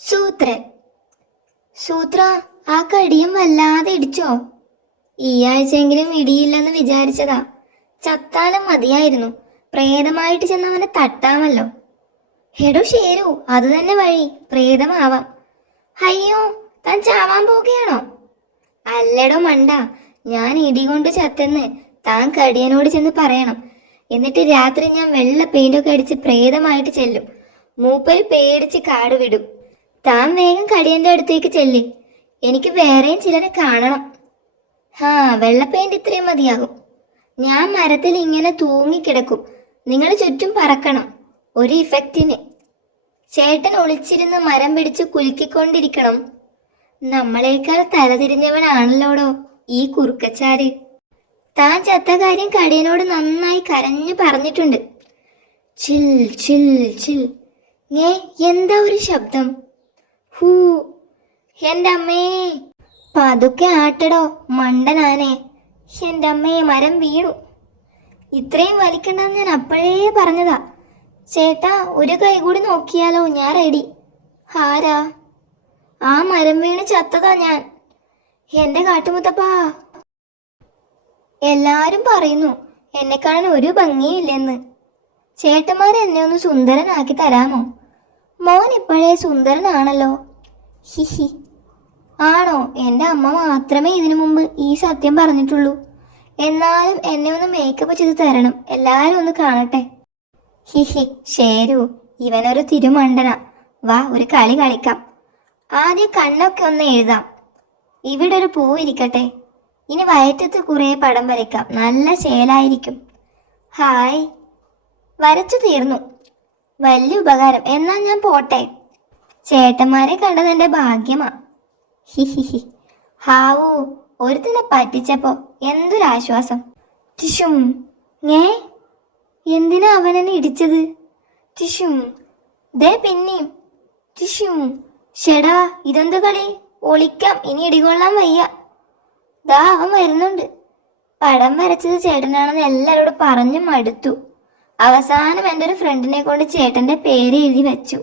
സൂത്രൻ. സൂത്ര, ആ കടിയം വല്ലാതെ ഇടിച്ചോ? ഈ ആഴ്ചയെങ്കിലും ഇടിയില്ലെന്ന് വിചാരിച്ചതാ. ചത്താലും മതിയായിരുന്നു. പ്രേതമായിട്ട് ചെന്നവനെ തട്ടാമല്ലോ. ഹെടോ ഷേരു, അത് തന്നെ വഴി, പ്രേതമാവാം. അയ്യോ, താൻ ചാവാൻ പോകുകയാണോ? അല്ലടോ മണ്ട, ഞാൻ ഇടികൊണ്ട് ചത്തെന്ന് താൻ കടിയനോട് ചെന്ന് പറയണം. എന്നിട്ട് രാത്രി ഞാൻ വെള്ള പെയിന്റൊക്കെ അടിച്ച് പ്രേതമായിട്ട് ചെല്ലും. മൂപ്പര് പേടിച്ച് കാട് വിടും. താൻ വേഗം കടിയന്റെ അടുത്തേക്ക് ചെല്ല്. എനിക്ക് വേറെയും ചിലരെ കാണണം. വെള്ള പെയിന്റ് ഇത്രയും മതിയാകും. ഞാൻ മരത്തിൽ ഇങ്ങനെ തൂങ്ങിക്കിടക്കും. നിങ്ങൾ ചുറ്റും പറക്കണം, ഒരു ഇഫക്റ്റിന്. ചേട്ടൻ ഒളിച്ചിരുന്ന് മരം പിടിച്ച് കുലുക്കിക്കൊണ്ടിരിക്കണം. നമ്മളേക്കാൾ തലതിരിഞ്ഞവനാണല്ലോടോ ഈ കുറുക്കച്ചാര്. താൻ ചത്ത കാര്യം കടിയനോട് നന്നായി കരഞ്ഞു പറഞ്ഞിട്ടുണ്ട്. ചിൽ ചിൽ ചിൽ. എന്താ ഒരു ശബ്ദം? ഹൂ, എൻ്റെ അമ്മേ. പതുക്കെ ആട്ടടോ മണ്ടനാനെ. എൻ്റെ അമ്മേ, മരം വീണു. ഇത്രയും വലിക്കണ്ടെന്ന് ഞാൻ അപ്പോഴേ പറഞ്ഞതാ. ചേട്ടാ, ഒരു കൈ കൂടി നോക്കിയാലോ? ഞാൻ റെഡി. ആരാ? ആ മരം വീണ് ചത്തതാ ഞാൻ. എൻ്റെ കാട്ടുമുത്തപ്പാ. എല്ലാരും പറയുന്നു എന്നെ കാണാൻ ഒരു ഭംഗിയില്ലെന്ന്. ചേട്ടന്മാർ എന്നെ ഒന്ന് സുന്ദരനാക്കി തരാമോ? മോൻ ഇപ്പോഴേ സുന്ദരനാണല്ലോ. ഹിഹി. ആണോ? എൻ്റെ അമ്മ മാത്രമേ ഇതിനു മുമ്പ് ഈ സത്യം പറഞ്ഞിട്ടുള്ളൂ. എന്നാലും എന്നെ ഒന്ന് മേക്കപ്പ് ചെയ്ത് തരണം, എല്ലാവരും ഒന്ന് കാണട്ടെ. ഹിഹി. ഷേരു, ഇവനൊരു തിരുമണ്ടന. വാ, ഒരു കളി കളിക്കാം. ആദ്യം കണ്ണൊക്കെ ഒന്ന് എഴുതാം. ഇവിടെ ഒരു പൂ ഇരിക്കട്ടെ. ഇനി വയറ്റത്ത് കുറേ പടം വരയ്ക്കാം. നല്ല ശേലായിരിക്കും. ഹായ്. വരച്ചു തീർന്നു. വലിയ ഉപകാരം. എന്നാ ഞാൻ പോട്ടെ. ചേട്ടന്മാരെ കണ്ടത് എൻ്റെ ഭാഗ്യമാ. ഹിഹിഹി. ഹാവൂ, ഒരുത്തിനെ പറ്റിച്ചപ്പോ എന്തൊരാശ്വാസം. ടിഷും. എന്തിനാ അവനെന്നെ ഇടിച്ചത്? ടിഷും. ദേ പിന്നെയും. ടിഷും. ഷെടാ, ഇതെന്ത് കളി? ഒളിക്കാം, ഇനി ഇടികൊള്ളാൻ വയ്യ. ദാ അവൻ വരുന്നുണ്ട്. പടം വരച്ചത് ചേട്ടനാണെന്ന് എല്ലാവരോടും പറഞ്ഞു മടുത്തു. അവസാനം എൻ്റെ ഒരു ഫ്രണ്ടിനെ കൊണ്ട് ചേട്ടൻ്റെ പേര് എഴുതി വെച്ചു.